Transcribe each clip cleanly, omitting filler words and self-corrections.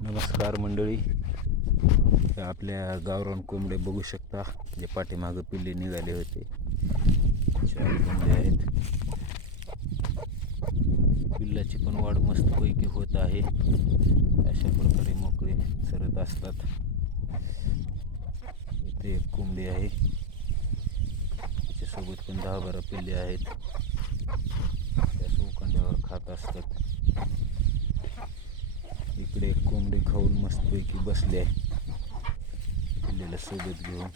नमस्कार मंडळी. हे आपल्या गावरान कोंबडे बघू शकता, जे पाठीमागं पिल्ले निघाले होते. 4 कोंबडे आहेत. पिल्लाची पण वाढ मस्तपैकी होत आहे. अशा प्रकारे मोकळे चरत असतात. इथे एक कोंबडी आहे, त्याच्यासोबत पण 10-12 पिल्ले आहेत. त्या उखंड्यावर खात असतात. इकडे एक कोंबडी खाऊन मस्तपैकी बसली आहे, पिल्लेला सोबत घेऊन.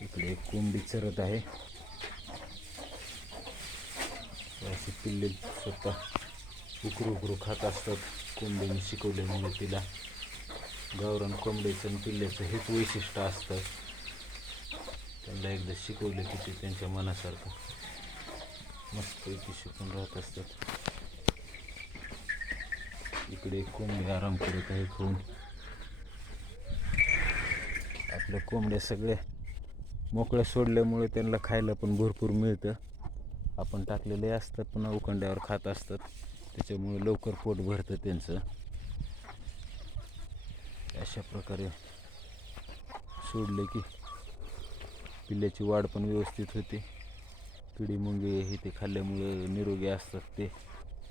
इकडे एक कोंबडी चरत आहे. अशी पिल्ले स्वतः उकरू खात असतात. कोंबडीने शिकवल्यामुळे तिला गावरान कोंबडीचं आणि पिल्ल्याचं हेच वैशिष्ट्य असतं. त्यांना एकदा शिकवलं की ते त्यांच्या मनासारखं मस्तपैकी शिकून राहत असतात. इकडे एक कोंबडी आराम करत आहे खाऊन. आपल्या कोंबड्या सगळ्या मोकळ्या सोडल्यामुळे त्यांना खायला पण भरपूर मिळतं. आपण टाकलेले असतात, पुन्हा उखंड्यावर खात असतात, त्याच्यामुळे लवकर पोट भरतं त्यांचं. अशा प्रकारे सोडले की पिल्ल्याची वाढ पण व्यवस्थित होते. किडी मुंगी हे ते खाल्ल्यामुळे निरोगी असतात. ते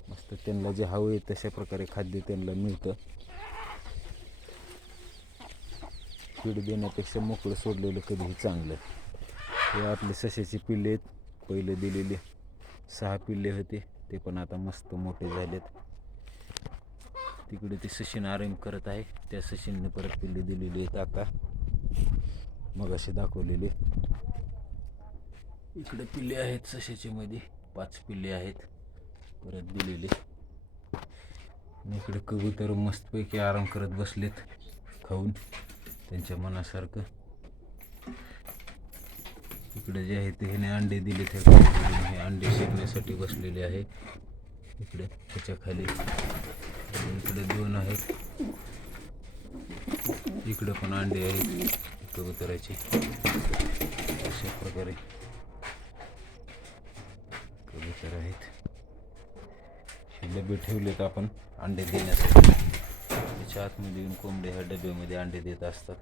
मस्त त्यांना जे हवं आहे तशा प्रकारे खाद्य त्यांना मिळतं. फीड देण्यापेक्षा मोकळं सोडलेलं कधीही चांगलं. हे आपले सश्याची पिल्ले आहेत. पहिले दिलेले 6 पिल्ले होते, ते पण आता मस्त मोठे झालेत. तिकडे ते सशीन आराम करत आहे. त्या सशीनने परत पिल्ले दिलेली आहेत आता, मग असे दाखवलेले. इकडे पिल्ले आहेत सश्याचे मध्ये 5 पिल्ले आहेत परत दिलेले. इकडे कबूतर मस्तपैकी आराम करत बसलेत खाऊन त्यांच्या मनासारखं. इकडे जे आहे ते ह्याने अंडे दिले, हे अंडे शिकण्यासाठी बसलेले आहे. इकडे त्याच्या खाली इकडे 2 आहेत. इकडे पण अंडे आहेत कबुतराचे. अशा प्रकारे कबूतर आहेत. हे डबे ठेवलेत आपण अंडे देण्यासाठी. त्याच्या आतमध्ये येऊन कोंबडे ह्या डब्यामध्ये अंडे देत असतात.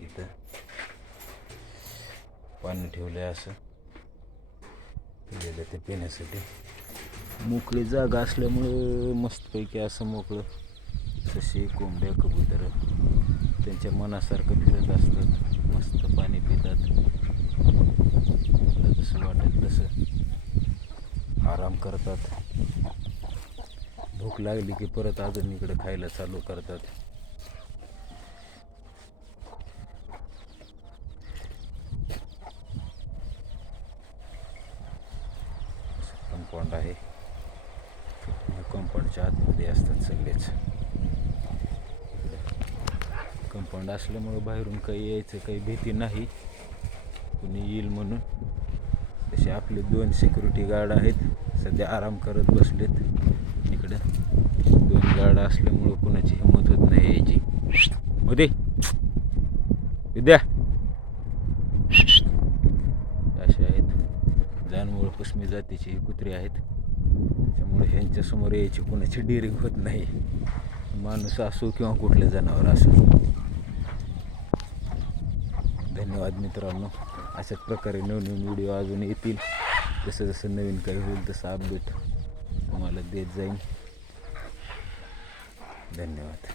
इथं पाणी ठेवलंय असं दिलेलं ते पिण्यासाठी. मोकळी जागा असल्यामुळं मस्तपैकी असं मोकळं ससे, कोंबड्या, कबूतर त्यांच्या मनासारखं फिरत असतात. मस्त पाणी पितात, जसं वाटेल तसं आराम करतात. भूक लागली की परत अजून इकडे खायला चालू करतात. कंपाऊंड आहे. कंपाऊंडच्या आतमध्ये असतात सगळेच. कंपाऊंड असल्यामुळं बाहेरून काही यायचं काही भीती नाही, कुणी येईल म्हणून. तसे आपले 2 सिक्युरिटी गार्ड आहेत, सध्या आराम करत बसलेत. इकडं 2 गार्ड असल्यामुळं कुणाची हिंमत होत नाही यायची. होते विद्या असे आहेत. जानवळ पश्मी जातीची कुत्री आहेत, त्यामुळे ह्यांच्यासमोर यायची कुणाची डिरिंग होत नाही, माणूस असो किंवा कुठलं जनावर असो. धन्यवाद मित्रांनो. अशाच प्रकारे नवनवीन व्हिडिओ अजून येतील. जसं जसं नवीन काही होईल तसं अपडेट तुम्हाला देत जाईन. धन्यवाद.